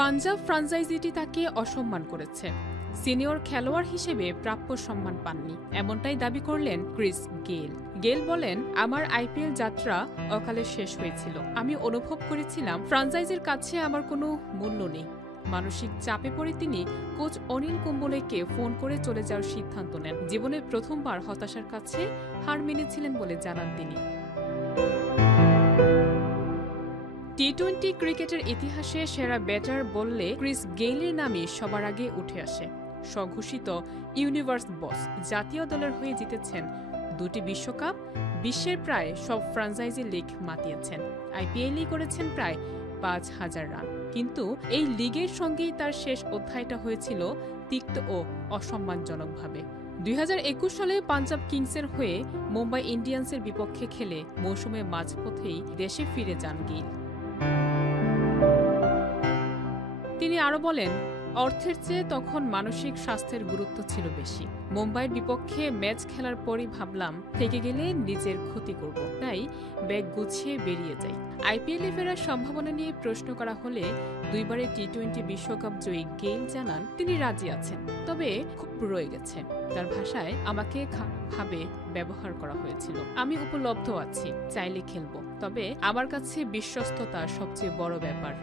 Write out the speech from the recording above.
পাঞ্জাব ফ্র্যাঞ্চাইজিটি তাকে অসম্মান করেছে, সিনিয়র খেলোয়াড় হিসেবে প্রাপ্য সম্মান পাননি, এমনটাই দাবি করলেন ক্রিস গেইল। গেইল বলেন, আমার আইপিএল যাত্রা অকালে শেষ হয়েছিল। আমি অনুভব করেছিলাম ফ্র্যাঞ্চাইজির কাছে আমার কোনো মূল্য নেই। মানসিক চাপে পড়ে তিনি কোচ অনিল কুম্বলেকে ফোন করে চলে যাওয়ার সিদ্ধান্ত নেন। জীবনের প্রথমবার হতাশার কাছে হার মেনেছিলেন বলে জানান তিনি। টি-20 ক্রিকেটের ইতিহাসে সেরা ব্যাটার বললে ক্রিস গেইলের নামই সবার আগে উঠে আসে। স্বঘোষিত ইউনিভার্স বস, জাতীয় দলের হয়ে জিতেছেন 2টি বিশ্বকাপ, বিশ্বের প্রায় সব ফ্র্যাঞ্চাইজি লিগ মাতিয়েছেন, আইপিএলই করেছেন প্রায় 5,000 রান। কিন্তু এই লিগের সঙ্গেই তার শেষ অধ্যায়টা হয়েছিল তিক্ত ও অসম্মানজনকভাবে। 2021 সালে পাঞ্জাব কিংসের হয়ে মুম্বাই ইন্ডিয়ান্সের বিপক্ষে খেলে মৌসুমের মাঝপথেই দেশে ফিরে যান গেইল। তিনি আরও বলেন, অর্থের চেয়ে তখন মানসিক স্বাস্থ্যের গুরুত্ব ছিল বেশি। মুম্বাইয়ের বিপক্ষে ম্যাচ খেলার পরই ভাবলাম থেকে গেলে নিজের ক্ষতি করব, তাই ব্যাগ গুছিয়ে বেরিয়ে যাই। আইপিএলে ফেরার সম্ভাবনা নিয়ে প্রশ্ন করা হলে 2বারের টি-20 বিশ্বকাপ জয়ী গেইল জানান তিনি রাজি আছেন, তবে খুব রয়ে গেছে। তার ভাষায়, আমাকে খারাপভাবে ব্যবহার করা হয়েছিল। আমি উপলব্ধ আছি, চাইলে খেলব, তবে আমার কাছে বিশ্বস্ততা সবচেয়ে বড় ব্যাপার।